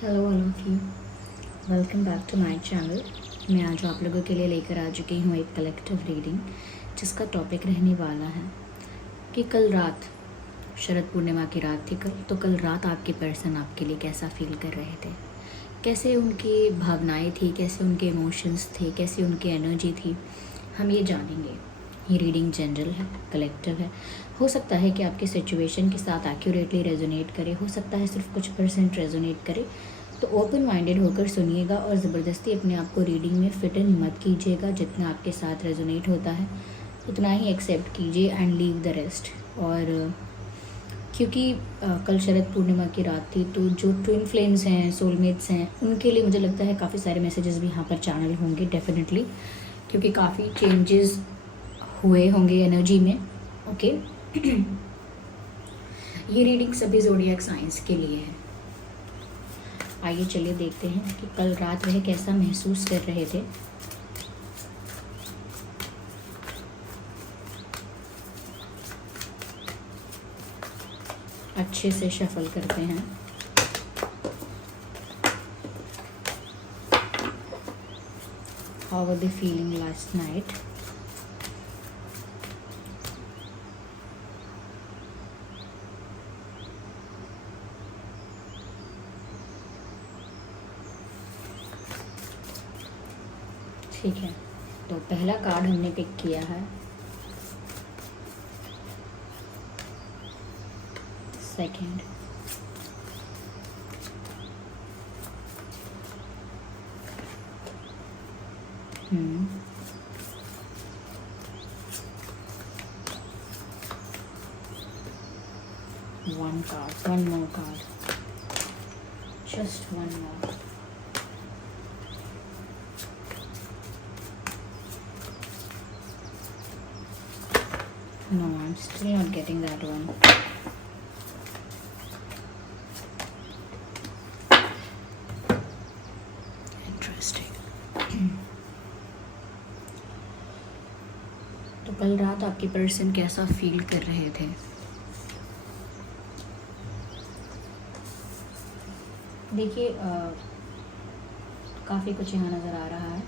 Hello all of you, welcome back to my channel. मैं आज आप लोगों के लिए लेकर आ चुकी हूँ एक कलेक्टिव रीडिंग, जिसका टॉपिक रहने वाला है कि कल रात शरद पूर्णिमा की रात थी तो कल रात आपके पर्सन आपके लिए कैसा फील कर रहे थे, कैसे उनकी भावनाएं थी, कैसे उनके इमोशंस थे, कैसे उनकी एनर्जी थी, हम ये जानेंगे। ये रीडिंग जनरल है, कलेक्टिव है। हो सकता है कि आपके सिचुएशन के साथ एक्यूरेटली रेजोनेट करे, हो सकता है सिर्फ कुछ परसेंट रेजोनेट करे। तो ओपन माइंडेड होकर सुनिएगा और ज़बरदस्ती अपने आप को रीडिंग में फिट इन मत कीजिएगा। जितना आपके साथ रेजोनेट होता है उतना ही एक्सेप्ट कीजिए एंड लीव द रेस्ट। और क्योंकि कल शरद पूर्णिमा की रात थी, तो जो ट्विन फ्लेम्स हैं, सोलमेट्स हैं, उनके लिए मुझे लगता है काफ़ी सारे मैसेजेस भी यहाँ पर चैनल होंगे डेफिनेटली, क्योंकि काफ़ी चेंजेस हुए होंगे एनर्जी में। ओके ये रीडिंग सभी ज़ोडिएक साइंस के लिए है। आइए चलिए देखते हैं कि कल रात वह कैसा महसूस कर रहे थे। अच्छे से शफल करते हैं। How were they feeling last night? ठीक है, तो पहला कार्ड हमने पिक किया है, second, one card, one more card, just one more. No, I'm still not getting that one. Interesting. तो कल रात आपके पर्सन कैसा फील कर रहे थे? देखिए, काफ़ी कुछ यहाँ नज़र आ रहा है।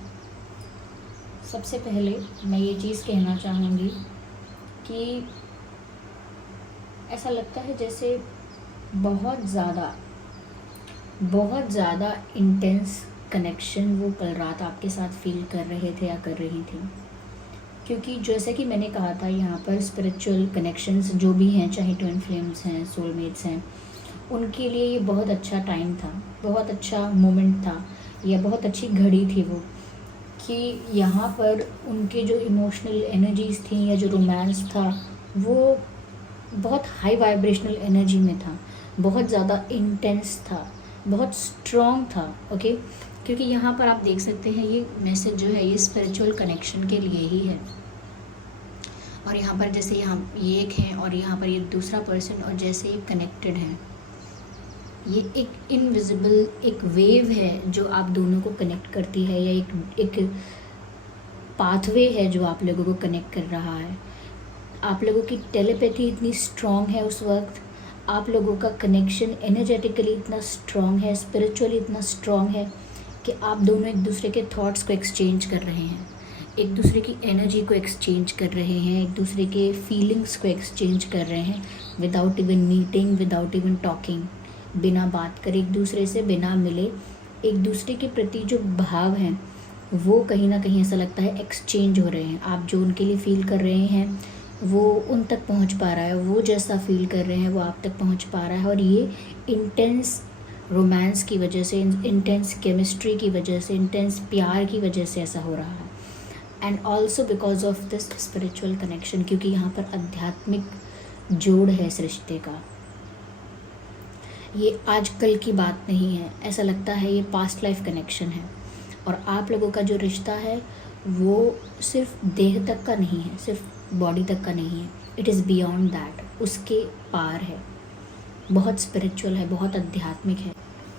सबसे पहले मैं ये चीज़ कहना चाहूँगी कि ऐसा लगता है जैसे बहुत ज़्यादा इंटेंस कनेक्शन वो कल रात आपके साथ फील कर रहे थे या कर रही थी। क्योंकि जैसे कि मैंने कहा था, यहाँ पर स्पिरिचुअल कनेक्शंस जो भी हैं, चाहे ट्विन फ्लेम्स हैं, सोलमेट्स हैं, उनके लिए ये बहुत अच्छा टाइम था, बहुत अच्छा मोमेंट था, या बहुत अच्छी घड़ी थी वो, कि यहाँ पर उनके जो इमोशनल एनर्जीज़ थी या जो रोमांस था वो बहुत हाई वाइब्रेशनल एनर्जी में था, बहुत ज़्यादा इंटेंस था, बहुत स्ट्रॉन्ग था। ओके, क्योंकि यहाँ पर आप देख सकते हैं ये मैसेज जो है ये स्पिरिचुअल कनेक्शन के लिए ही है। और यहाँ पर जैसे यहाँ ये एक है और यहाँ पर ये दूसरा पर्सन, और जैसे ये कनेक्टेड है, ये एक इनविजिबल एक वेव है जो आप दोनों को कनेक्ट करती है, या एक पाथवे है जो आप लोगों को कनेक्ट कर रहा है। आप लोगों की टेलीपैथी इतनी स्ट्रॉन्ग है उस वक्त, आप लोगों का कनेक्शन एनर्जेटिकली इतना स्ट्रॉन्ग है, स्पिरिचुअली इतना स्ट्रॉन्ग है कि आप दोनों एक दूसरे के थॉट्स को एक्सचेंज कर रहे हैं, एक दूसरे की एनर्जी को एक्सचेंज कर रहे हैं, एक दूसरे के फीलिंग्स को एक्सचेंज कर रहे हैं, without even meeting, without even talking, बिना बात करे, एक दूसरे से बिना मिले, एक दूसरे के प्रति जो भाव हैं वो कहीं ना कहीं ऐसा लगता है एक्सचेंज हो रहे हैं। आप जो उनके लिए फ़ील कर रहे हैं वो उन तक पहुंच पा रहा है, वो जैसा फील कर रहे हैं वो आप तक पहुंच पा रहा है। और ये इंटेंस रोमांस की वजह से, इंटेंस केमिस्ट्री की वजह से, इंटेंस प्यार की वजह से ऐसा हो रहा है। And also because of this spiritual connection, क्योंकि यहाँ पर आध्यात्मिक जोड़ है इस रिश्ते का। ये आज कल की बात नहीं है, ऐसा लगता है ये पास्ट लाइफ कनेक्शन है। और आप लोगों का जो रिश्ता है वो सिर्फ देह तक का नहीं है, सिर्फ बॉडी तक का नहीं है, इट इज़ बियॉन्ड दैट, उसके पार है, बहुत स्पिरिचुअल है, बहुत आध्यात्मिक है।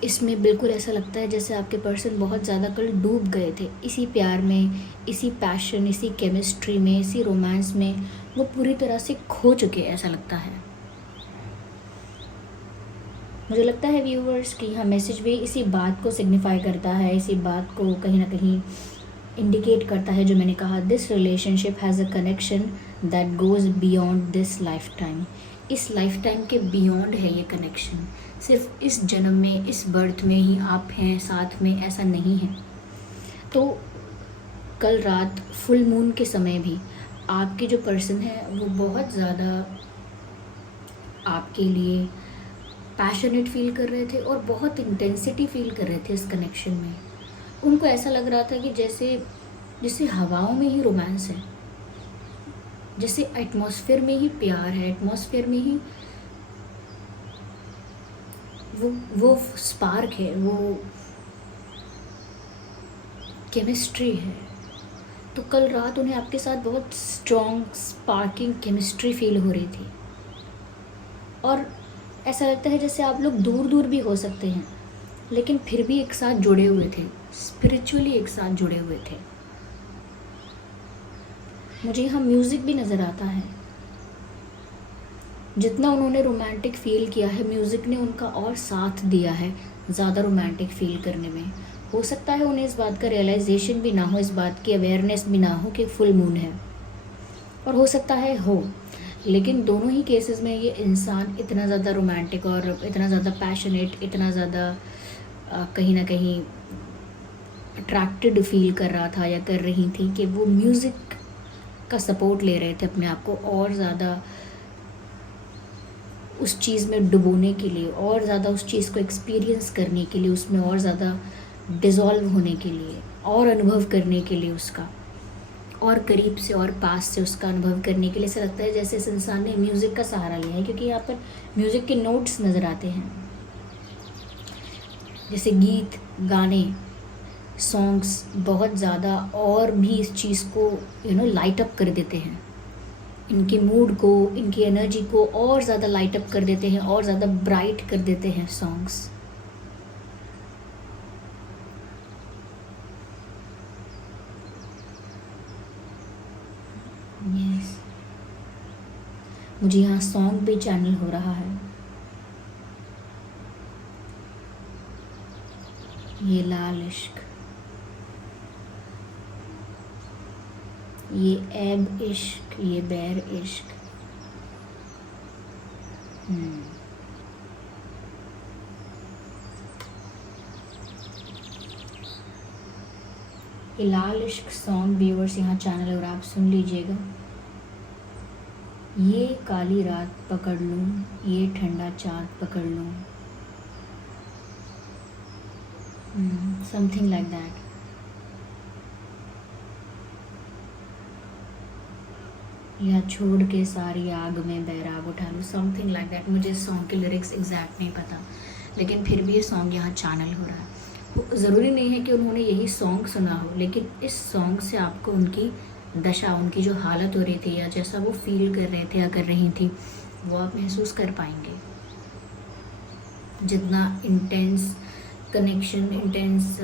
इसमें बिल्कुल ऐसा लगता है जैसे आपके पर्सन बहुत ज़्यादा कल डूब गए थे इसी प्यार में, इसी पैशन, इसी केमिस्ट्री में, इसी रोमांस में, वो पूरी तरह से खो चुके, ऐसा लगता है। मुझे लगता है व्यूवर्स कि हाँ, मैसेज भी इसी बात को सिग्निफाई करता है, इसी बात को कहीं ना कहीं इंडिकेट करता है जो मैंने कहा, this relationship has a connection that goes beyond this life time. इस लाइफ टाइम के बियॉन्ड है ये कनेक्शन, सिर्फ इस जन्म में, इस बर्थ में ही आप हैं साथ में, ऐसा नहीं है। तो कल रात फुल मून के समय भी आपके जो पर्सन है वो बहुत ज़्यादा आपके लिए पैशनेट फील कर रहे थे और बहुत इंटेंसिटी फील कर रहे थे इस कनेक्शन में। उनको ऐसा लग रहा था कि जैसे जैसे हवाओं में ही रोमांस है, जैसे एटमॉस्फेयर में ही प्यार है, एटमॉस्फेयर में ही वो स्पार्क है, वो केमिस्ट्री है। तो कल रात उन्हें आपके साथ बहुत स्ट्रॉन्ग स्पार्किंग केमिस्ट्री फील हो रही थी और ऐसा लगता है जैसे आप लोग दूर दूर भी हो सकते हैं लेकिन फिर भी एक साथ जुड़े हुए थे, स्पिरिचुअली एक साथ जुड़े हुए थे। मुझे यहाँ म्यूज़िक भी नज़र आता है। जितना उन्होंने रोमांटिक फील किया है, म्यूज़िक ने उनका और साथ दिया है ज़्यादा रोमांटिक फील करने में। हो सकता है उन्हें इस बात का रियलाइजेशन भी ना हो, इस बात की अवेयरनेस भी ना हो कि फुल मून है, और हो सकता है हो, लेकिन दोनों ही केसेस में ये इंसान इतना ज़्यादा रोमांटिक और इतना ज़्यादा पैशनेट, इतना ज़्यादा कहीं ना कहीं अट्रैक्टेड फील कर रहा था या कर रही थी कि वो म्यूज़िक का सपोर्ट ले रहे थे अपने आप को और ज़्यादा उस चीज़ में डुबोने के लिए, और ज़्यादा उस चीज़ को एक्सपीरियंस करने के लिए, उसमें और ज़्यादा डिज़ोल्व होने के लिए, और अनुभव करने के लिए, उसका और करीब से और पास से उसका अनुभव करने के लिए। ऐसा लगता है जैसे इस इंसान ने म्यूज़िक का सहारा लिया है, क्योंकि यहाँ पर म्यूज़िक के नोट्स नज़र आते हैं, जैसे गीत, गाने, सॉन्ग्स बहुत ज़्यादा और भी इस चीज़ को लाइट अप कर देते हैं, इनके मूड को, इनकी एनर्जी को और ज़्यादा लाइट अप कर देते हैं, और ज़्यादा ब्राइट कर देते हैं सॉन्ग्स। यस, मुझे यहाँ सॉन्ग भी चैनल हो रहा है। ये लाल इश्क, ये ऐब इश्क, ये बैर इश्क। ये लाल इश्क सॉन्ग व्यूअर्स यहाँ चैनल और आप सुन लीजिएगा। ये काली रात पकड़ लूँ, ये ठंडा चाँद पकड़ लूँ, समथिंग लाइक दैट। या छोड़ के सारी आग में बैराग उठा लूँ, समथिंग लाइक दैट। मुझे सॉन्ग के लिरिक्स एग्जैक्ट नहीं पता, लेकिन फिर भी ये सॉन्ग यहाँ चैनल हो रहा है। ज़रूरी नहीं है कि उन्होंने यही सॉन्ग सुना हो, लेकिन इस सॉन्ग से आपको उनकी दशा, उनकी जो हालत हो रही थी या जैसा वो फील कर रहे थे या कर रही थी, वो आप महसूस कर पाएंगे। जितना इंटेंस कनेक्शन, इंटेंस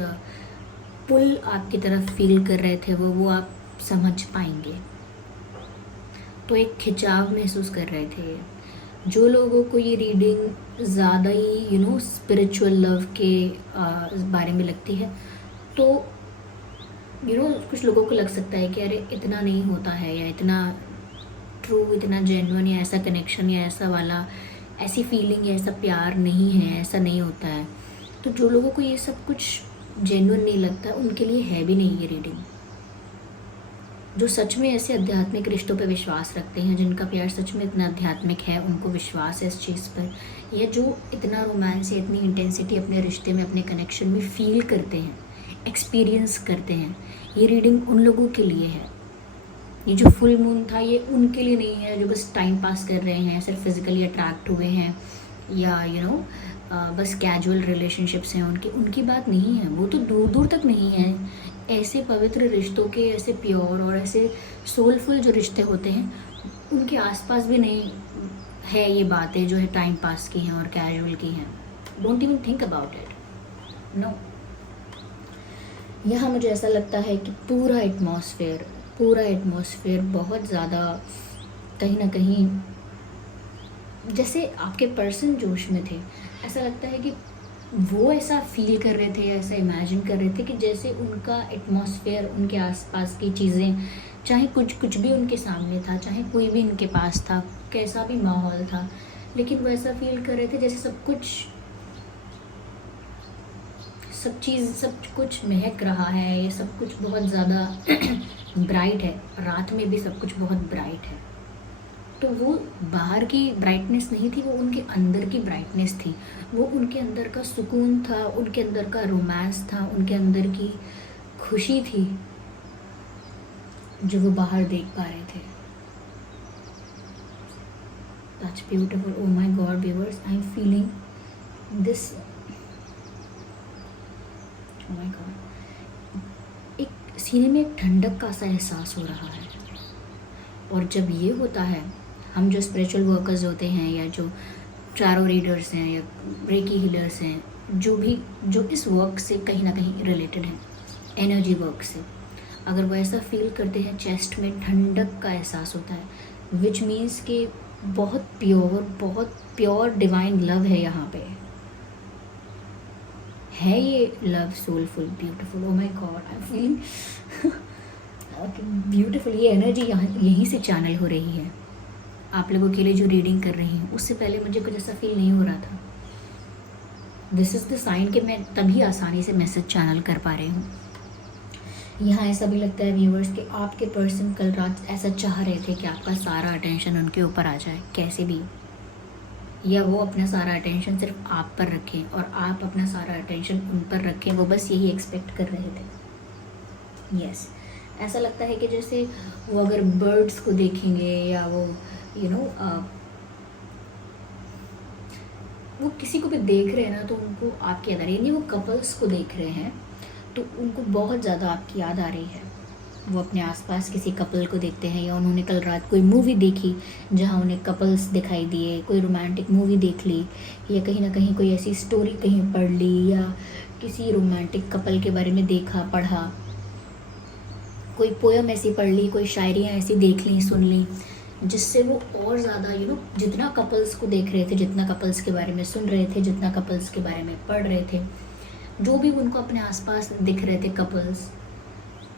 पुल आपकी तरफ फील कर रहे थे वो आप समझ पाएंगे। तो एक खिंचाव महसूस कर रहे थे। जो लोगों को ये रीडिंग ज़्यादा ही स्पिरिचुअल लव के बारे में लगती है, तो कुछ लोगों को लग सकता है कि अरे इतना नहीं होता है, या इतना ट्रू, इतना जेन्युइन, या ऐसा कनेक्शन, या ऐसा वाला, ऐसी फीलिंग या ऐसा प्यार नहीं है, ऐसा नहीं होता है। तो जो लोगों को ये सब कुछ जेन्युइन नहीं लगता, उनके लिए है भी नहीं ये रीडिंग। जो सच में ऐसे आध्यात्मिक रिश्तों पे विश्वास रखते हैं, जिनका प्यार सच में इतना आध्यात्मिक है, उनको विश्वास है इस चीज़ पर, या जो इतना रोमांस या इतनी इंटेंसिटी अपने रिश्ते में, अपने कनेक्शन में फील करते हैं, एक्सपीरियंस करते हैं, ये रीडिंग उन लोगों के लिए है। ये जो फुल मून था ये उनके लिए नहीं है जो बस टाइम पास कर रहे हैं, सिर्फ फिजिकली अट्रैक्ट हुए हैं, या बस कैजुअल रिलेशनशिप्स हैं उनकी बात नहीं है। वो तो दूर दूर तक नहीं है। ऐसे पवित्र रिश्तों के, ऐसे प्योर और ऐसे सोलफुल जो रिश्ते होते हैं, उनके आसपास भी नहीं है ये बातें जो है टाइम पास की हैं और कैजुअल की हैं। Don't even think about it, no. यहाँ मुझे ऐसा लगता है कि पूरा एटमॉस्फेयर बहुत ज़्यादा कहीं ना कहीं जैसे आपके पर्सन जोश में थे, ऐसा लगता है कि वो ऐसा फील कर रहे थे, ऐसा इमेजिन कर रहे थे कि जैसे उनका एटमॉस्फेयर, उनके आसपास की चीज़ें, चाहे कुछ कुछ भी उनके सामने था, चाहे कोई भी उनके पास था, कैसा भी माहौल था, लेकिन वो ऐसा फील कर रहे थे जैसे सब कुछ महक रहा है, ये सब कुछ बहुत ज़्यादा ब्राइट है, रात में भी सब कुछ बहुत ब्राइट है। तो वो बाहर की ब्राइटनेस नहीं थी, वो उनके अंदर की ब्राइटनेस थी, वो उनके अंदर का सुकून था, उनके अंदर का रोमांस था, उनके अंदर की खुशी थी जो वो बाहर देख पा रहे थे। That's beautiful. Oh my God, viewers, I'm feeling this. Oh my God. एक सीने में एक ठंडक का सा एहसास हो रहा है, और जब ये होता है, हम जो स्पिरिचुअल वर्कर्स होते हैं, या जो चारों रीडर्स हैं, या रेकी हीलर्स हैं, जो इस वर्क से कहीं ना कहीं रिलेटेड हैं, एनर्जी वर्क से, अगर वो ऐसा फील करते हैं, चेस्ट में ठंडक का एहसास होता है, विच मीन्स कि बहुत प्योर डिवाइन लव है यहाँ पे, है ये love soulful, beautiful. Oh my God, I am feeling beautiful. ये एनर्जी यहीं से चैनल हो रही है। आप लोगों के लिए जो रीडिंग कर रही हूँ, उससे पहले मुझे कुछ ऐसा फील नहीं हो रहा था। दिस इज़ द साइन कि मैं तभी आसानी से मैसेज चैनल कर पा रही हूँ। यहाँ ऐसा भी लगता है व्यूवर्स कि आपके पर्सन कल रात ऐसा चाह रहे थे कि आपका सारा अटेंशन उनके ऊपर आ जाए कैसे भी, या वो अपना सारा अटेंशन सिर्फ आप पर रखें और आप अपना सारा अटेंशन उन पर रखें। वो बस यही एक्सपेक्ट कर रहे थे। यस, ऐसा लगता है कि जैसे वो अगर बर्ड्स को देखेंगे, या वो वो किसी को भी देख रहे हैं ना, तो उनको आपकी याद आ रही है। नहीं, वो कपल्स को देख रहे हैं तो उनको बहुत ज़्यादा आपकी याद आ रही है। वो अपने आसपास किसी कपल को देखते हैं, या उन्होंने कल रात कोई मूवी देखी जहाँ उन्हें कपल्स दिखाई दिए, कोई रोमांटिक मूवी देख ली, या कहीं ना कहीं कोई ऐसी स्टोरी कहीं पढ़ ली, या किसी रोमांटिक कपल के बारे में देखा पढ़ा, कोई पोयम ऐसी पढ़ ली, कोई शायरियाँ ऐसी देख ली सुन ली, जिससे वो और ज़्यादा जितना कपल्स को देख रहे थे, जितना कपल्स के बारे में सुन रहे थे, जितना कपल्स के बारे में पढ़ रहे थे, जो भी उनको अपने आसपास दिख रहे थे कपल्स,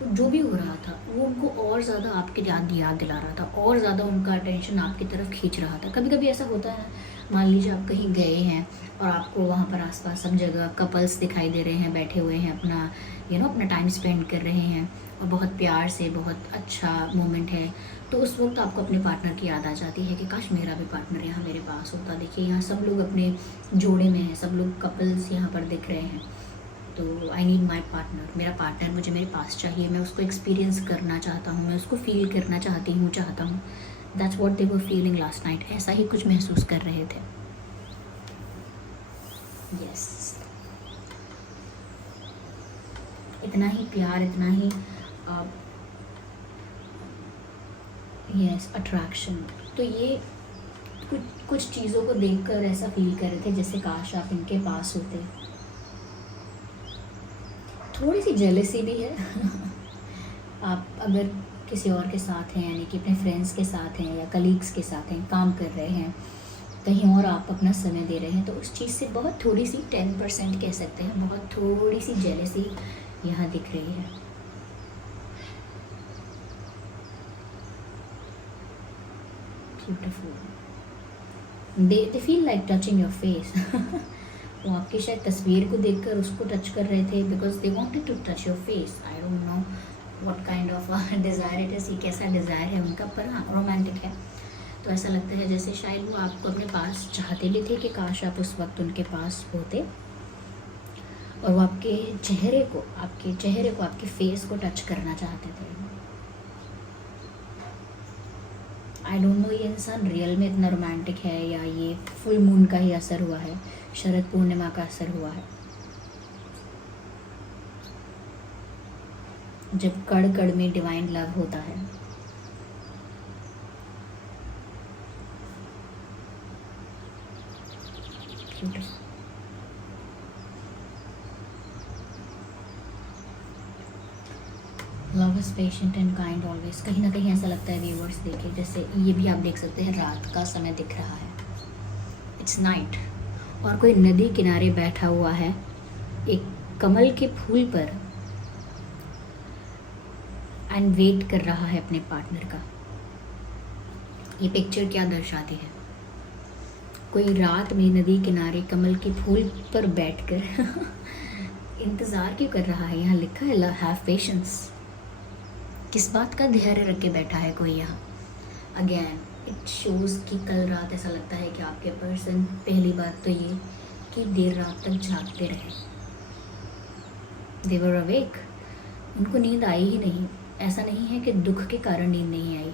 जो भी हो रहा था, वो उनको और ज़्यादा आपके याद दिला रहा था, और ज़्यादा उनका अटेंशन आपकी तरफ खींच रहा था। कभी कभी ऐसा होता है, मान लीजिए आप कहीं गए हैं और आपको वहाँ पर आसपास सब जगह कपल्स दिखाई दे रहे हैं, बैठे हुए हैं, अपना टाइम स्पेंड कर रहे हैं, और बहुत प्यार से, बहुत अच्छा मोमेंट है, तो उस वक्त आपको अपने पार्टनर की याद आ जाती है कि काश मेरा भी पार्टनर यहाँ मेरे पास होता। देखिए, यहाँ सब लोग अपने जोड़े में हैं, सब लोग कपल्स यहाँ पर दिख रहे हैं, तो आई नीड माई पार्टनर, मेरा पार्टनर मुझे मेरे पास चाहिए, मैं उसको एक्सपीरियंस करना चाहता हूँ, मैं उसको फील करना चाहता हूँ। That's what they were feeling last night. ऐसा ही कुछ महसूस कर रहे थे। यस, इतना ही प्यार, इतना ही यस अट्रैक्शन। तो ये कुछ चीज़ों को देखकर ऐसा फील कर रहे थे जैसे काश आप इनके पास होते। थोड़ी सी जेलसी भी है आप अगर किसी और के साथ हैं, यानी कि अपने फ्रेंड्स के साथ हैं, या कलीग्स के साथ हैं, काम कर रहे हैं, कहीं और आप अपना समय दे रहे हैं, तो उस चीज़ से बहुत थोड़ी सी 10% कह सकते हैं, बहुत थोड़ी सी जेलसी यहाँ दिख रही है। Beautiful. They feel like touching your face. वो आपकी शायद तस्वीर को देखकर उसको टच कर रहे थे, because they wanted to touch your face. I don't know what kind of desire it is, ये कैसा डिज़ायर है उनका, पर हाँ रोमांटिक है। तो ऐसा लगता है जैसे शायद वो आपको अपने पास चाहते भी थे कि काश आप उस वक्त उनके पास होते, और वो आपके चेहरे को, आपके फेस को टच करना चाहते थे। आई डोंट नो ये इंसान रियल में इतना रोमांटिक है, या ये फुल मून का ही असर हुआ है, शरद पूर्णिमा का असर हुआ है, जब कड़ कड़ में डिवाइन लव होता है। Love is patient and kind always. कहीं ना कहीं ऐसा लगता है व्यूअर्स, देखिए जैसे ये भी आप देख सकते हैं, रात का समय दिख रहा है, इट्स नाइट, और कोई नदी किनारे बैठा हुआ है एक कमल के फूल पर एंड वेट कर रहा है अपने पार्टनर का। ये पिक्चर क्या दर्शाती है? कोई रात में नदी किनारे कमल के फूल पर बैठकर इंतज़ार क्यों कर रहा है? यहाँ लिखा है हैव पेशेंस। किस बात का धैर्य रख के बैठा है कोई यहाँ? अगेन इट शोज़ कि कल रात ऐसा लगता है कि आपके पर्सन, पहली बात तो ये कि देर रात तक जागते रहे। दे वर अवेक, उनको नींद आई ही नहीं। ऐसा नहीं है कि दुख के कारण नींद नहीं आई,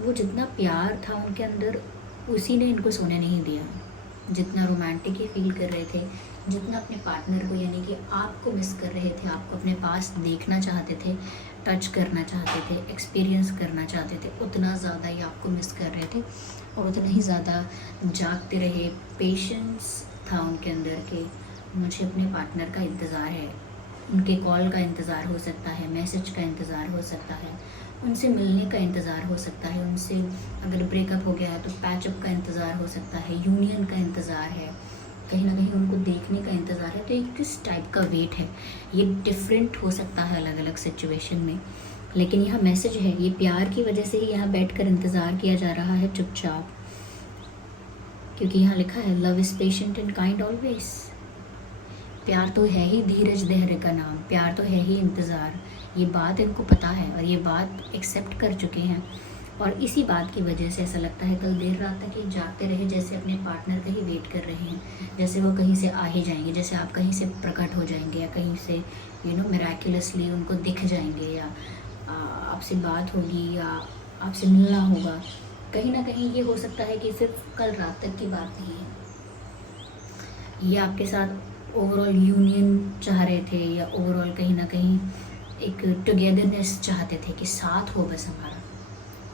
वो जितना प्यार था उनके अंदर उसी ने इनको सोने नहीं दिया। जितना रोमांटिक ये फील कर रहे थे, जितना अपने पार्टनर को यानी कि आपको मिस कर रहे थे, आपको अपने पास देखना चाहते थे, टच करना चाहते थे, एक्सपीरियंस करना चाहते थे, उतना ज़्यादा ये आपको मिस कर रहे थे और उतना ही ज़्यादा जागते रहे। पेशेंस था उनके अंदर कि मुझे अपने पार्टनर का इंतज़ार है, उनके कॉल का इंतज़ार हो सकता है, मैसेज का इंतज़ार हो सकता है, उनसे मिलने का इंतज़ार हो सकता है, उनसे अगर ब्रेकअप हो गया है तो पैचअप का इंतज़ार हो सकता है, यूनियन का इंतज़ार है, कहीं ना कहीं उनको देखने का इंतज़ार है। तो ये किस टाइप का वेट है? ये डिफरेंट हो सकता है अलग अलग सिचुएशन में, लेकिन यहाँ मैसेज है, ये प्यार की वजह से ही यहाँ बैठकर इंतज़ार किया जा रहा है चुपचाप, क्योंकि यहाँ लिखा है love is patient and kind always. प्यार तो है ही धीरज धैर्य का नाम, प्यार तो है ही इंतज़ार। ये बात इनको पता है और ये बात एक्सेप्ट कर चुके हैं, और इसी बात की वजह से ऐसा लगता है कल देर रात तक ये जागते रहे, जैसे अपने पार्टनर का ही वेट कर रहे हैं, जैसे वो कहीं से आ ही जाएंगे, जैसे आप कहीं से प्रकट हो जाएंगे या कहीं से मिराक्युलसली उनको दिख जाएंगे, या आपसे बात होगी या आपसे मिलना होगा। कहीं ना कहीं ये हो सकता है कि सिर्फ कल रात तक की बात नहीं है, ये आपके साथ ओवरऑल यूनियन चाह रहे थे, या ओवरऑल कहीं ना कहीं एक टुगेदरनेस चाहते थे कि साथ हो बस हमारा।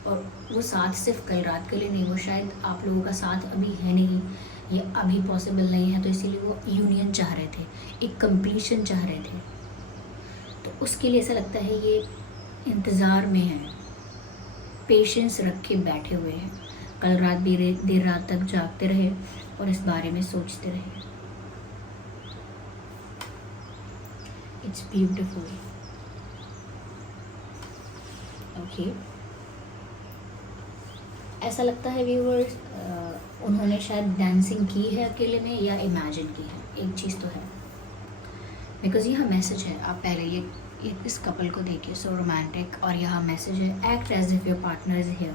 और वो साथ सिर्फ कल रात के लिए नहीं, वो शायद आप लोगों का साथ अभी है नहीं, ये अभी पॉसिबल नहीं है, तो इसीलिए वो यूनियन चाह रहे थे, एक कंप्लीशन चाह रहे थे। तो उसके लिए ऐसा लगता है ये इंतज़ार में है, पेशेंस रख के बैठे हुए हैं, कल रात भी देर रात तक जागते रहे और इस बारे में सोचते रहे। It's beautiful. ओके, ऐसा लगता है व्यूअर्स उन्होंने शायद डांसिंग की है अकेले में या इमेजिन की है, एक चीज़ तो है, बिकॉज यहाँ मैसेज है। आप पहले ये इस कपल को देखिए, सो रोमांटिक, और यहाँ मैसेज है act as if your partner is here,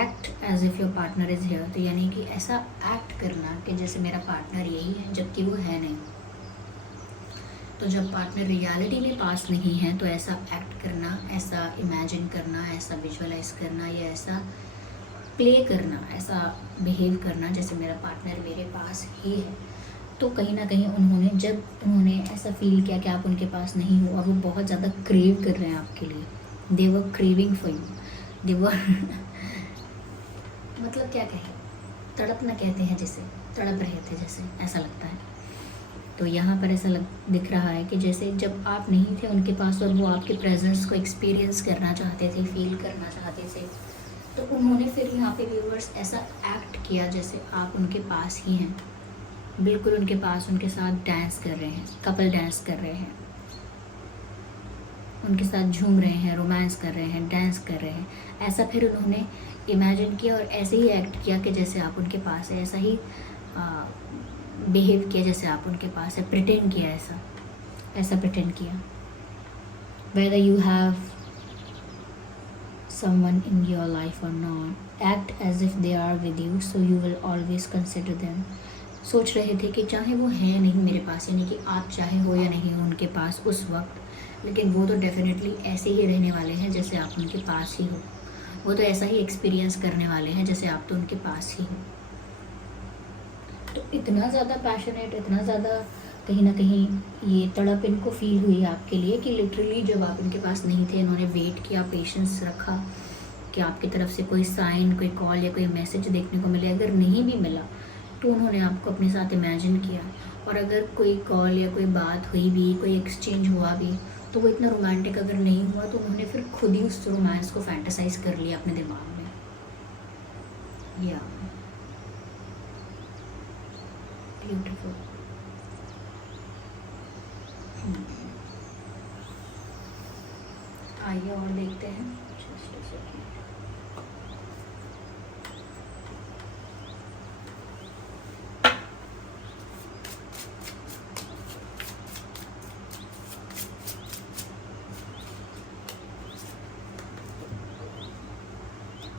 act as if your partner is here. तो यानी कि ऐसा एक्ट करना कि जैसे मेरा पार्टनर यही है, जबकि वो है नहीं। तो जब पार्टनर रियलिटी में पास नहीं है तो ऐसा एक्ट करना, ऐसा इमेजिन करना, ऐसा विजुअलाइज करना, या ऐसा प्ले करना, ऐसा बिहेव करना जैसे मेरा पार्टनर मेरे पास ही है। तो कहीं ना कहीं जब उन्होंने ऐसा फील किया कि आप उनके पास नहीं हो और वो बहुत ज़्यादा क्रेव कर रहे हैं आपके लिए, दे वर क्रेविंग फॉर यू, दे वर मतलब क्या कहें, तड़पना कहते हैं जिसे, तड़प रहे थे जैसे, ऐसा लगता है। तो यहाँ पर ऐसा दिख रहा है कि जैसे जब आप नहीं थे उनके पास और वो आपके प्रेजेंस को एक्सपीरियंस करना चाहते थे, फील करना चाहते थे, तो उन्होंने फिर यहाँ पे व्यूअर्स ऐसा एक्ट किया जैसे आप उनके पास ही हैं, बिल्कुल उनके पास, उनके साथ डांस कर रहे हैं, कपल डांस कर रहे हैं, उनके साथ झूम रहे हैं, रोमांस कर रहे हैं, डांस कर रहे हैं। ऐसा फिर उन्होंने इमेजिन किया और ऐसे ही एक्ट किया कि जैसे आप उनके पास है, ऐसा ही बिहेव किया जैसे आप उनके पास है, प्रिटेंड किया, ऐसा प्रिटेंड किया। Whether you have someone in your life or not, act as if they are with you, so you will always consider them। सोच रहे थे कि चाहे वो है नहीं मेरे पास, यानी कि आप चाहे हो या नहीं हो उनके पास उस वक्त, लेकिन वो तो डेफिनेटली ऐसे ही रहने वाले हैं जैसे आप उनके पास ही हो, वो तो ऐसा ही एक्सपीरियंस करने वाले हैं जैसे आप तो उनके पास ही हो। तो इतना ज़्यादा पैशनेट, इतना ज़्यादा कहीं ना कहीं ये तड़प इनको फील हुई आपके लिए कि लिटरली जब आप इनके पास नहीं थे, इन्होंने वेट किया, पेशेंस रखा कि आपकी तरफ से कोई साइन, कोई कॉल या कोई मैसेज देखने को मिले। अगर नहीं भी मिला तो उन्होंने आपको अपने साथ इमेजिन किया, और अगर कोई कॉल या कोई बात हुई भी, कोई एक्सचेंज हुआ भी, तो वो इतना रोमांटिक अगर नहीं हुआ तो उन्होंने फिर खुद ही उस रोमांस को फैंटेसाइज कर लिया अपने दिमाग में। या ब्यूटीफुल। आइए और देखते हैं। Just a second.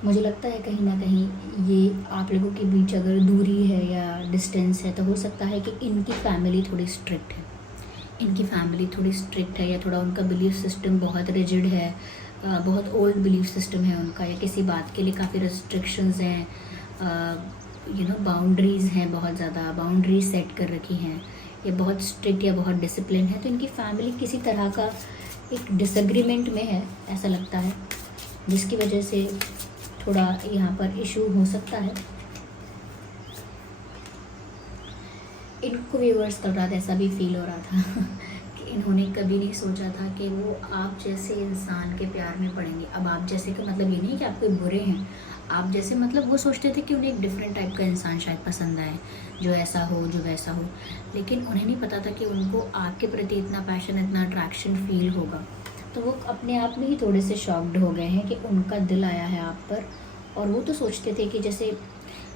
मुझे लगता है कहीं ना कहीं ये आप लोगों के बीच अगर दूरी है या डिस्टेंस है तो हो सकता है कि इनकी फैमिली थोड़ी स्ट्रिक्ट है, इनकी फैमिली थोड़ी स्ट्रिक्ट है, या थोड़ा उनका बिलीफ सिस्टम बहुत रिजिड है, बहुत ओल्ड बिलीफ सिस्टम है उनका, या किसी बात के लिए काफ़ी रिस्ट्रिक्शंस हैं, बाउंड्रीज़ हैं, बहुत ज़्यादा बाउंड्रीज सेट कर रखी हैं, या बहुत स्ट्रिक्ट या बहुत डिसिप्लिन है। तो इनकी फैमिली किसी तरह का एक डिसएग्रीमेंट में है ऐसा लगता है, जिसकी वजह से थोड़ा यहाँ पर इशू हो सकता है। इनको व्यूअर्स कल रात ऐसा भी फील हो रहा था कि इन्होंने कभी नहीं सोचा था कि वो आप जैसे इंसान के प्यार में पड़ेंगे। अब आप जैसे का मतलब ये नहीं कि आप कोई बुरे हैं, आप जैसे मतलब वो सोचते थे कि उन्हें एक डिफरेंट टाइप का इंसान शायद पसंद आए, जो ऐसा हो, जो वैसा हो, लेकिन उन्हें नहीं पता था कि उनको आपके प्रति इतना पैशन, इतना अट्रैक्शन फील होगा। तो वो अपने आप में ही थोड़े से शॉक्ड हो गए हैं कि उनका दिल आया है आप पर। और वो तो सोचते थे कि जैसे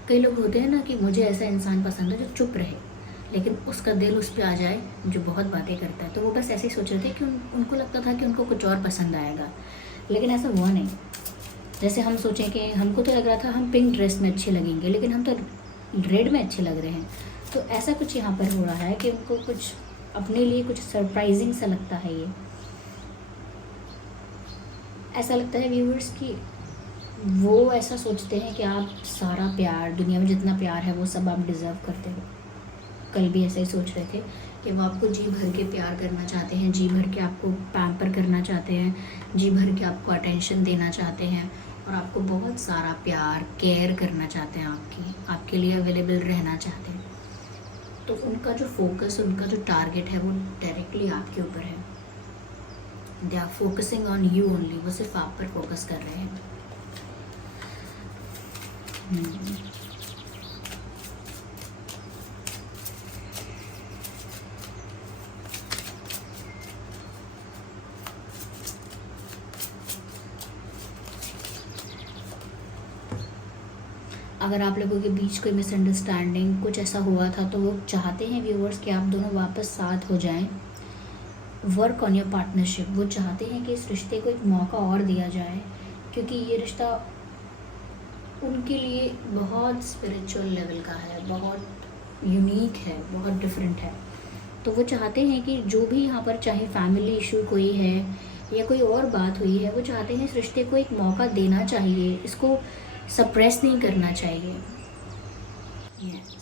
कई लोग होते हैं ना कि मुझे ऐसा इंसान पसंद है जो चुप रहे, लेकिन उसका दिल उस पर आ जाए जो बहुत बातें करता है। तो वो बस ऐसे ही सोच रहे थे कि उनको लगता था कि उनको कुछ और पसंद आएगा, लेकिन ऐसा हुआ नहीं। जैसे हम सोचें कि हमको तो लग रहा था हम पिंक ड्रेस में अच्छे लगेंगे, लेकिन हम तो रेड में अच्छे लग रहे हैं। तो ऐसा कुछ यहाँ पर हो रहा है कि उनको कुछ अपने लिए कुछ सरप्राइजिंग सा लगता है। ये ऐसा लगता है व्यूअर्स कि वो ऐसा सोचते हैं कि आप सारा प्यार, दुनिया में जितना प्यार है वो सब आप डिज़र्व करते हो। कल भी ऐसा ही सोच रहे थे कि वो आपको जी भर के प्यार करना चाहते हैं, जी भर के आपको पैम्पर करना चाहते हैं, जी भर के आपको अटेंशन देना चाहते हैं, और आपको बहुत सारा प्यार, केयर करना चाहते हैं, आपके लिए अवेलेबल रहना चाहते हैं। तो उनका जो फोकस, उनका जो टारगेट है वो डायरेक्टली आपके ऊपर है। They are focusing on you only, वो सिर्फ आप पर फोकस कर रहे हैं। अगर आप लोगों के बीच कोई मिसअंडरस्टैंडिंग कुछ ऐसा हुआ था तो वो चाहते हैं व्यूअर्स कि आप दोनों वापस साथ हो जाएं। वर्क ऑन योर पार्टनरशिप, वो चाहते हैं कि इस रिश्ते को एक मौका और दिया जाए, क्योंकि ये रिश्ता उनके लिए बहुत स्पिरिचुअल लेवल का है, बहुत यूनिक है, बहुत डिफरेंट है। तो वो चाहते हैं कि जो भी यहाँ पर, चाहे फैमिली इशू कोई है या कोई और बात हुई है, वो चाहते हैं इस रिश्ते को एक मौका देना चाहिए, इसको सप्रेस नहीं करना चाहिए। यस।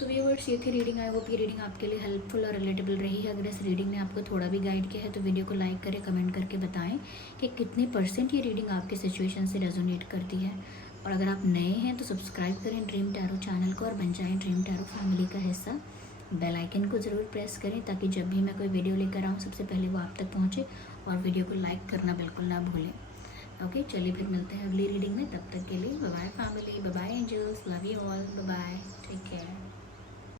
तो व्यूअर्स, ये थी रीडिंग। आई होप ये रीडिंग आपके लिए हेल्पफुल और रिलेटेबल रही है। अगर इस रीडिंग ने आपको थोड़ा भी गाइड किया है तो वीडियो को लाइक करें, कमेंट करके बताएं कि कितने % ये रीडिंग आपके सिचुएशन से रेजोनेट करती है। और अगर आप नए हैं तो सब्सक्राइब करें ड्रीम टैरो चैनल को और बन जाएं ड्रीम टैरो फैमिली का हिस्सा। बेल आइकन को ज़रूर प्रेस करें ताकि जब भी मैं कोई वीडियो लेकर आऊँ सबसे पहले वो आप तक पहुँचे, और वीडियो को लाइक करना बिल्कुल ना भूलें। ओके, चलिए फिर मिलते हैं अगली रीडिंग में। तब तक के लिए bye bye family, bye bye angels, love you all, bye bye, take care.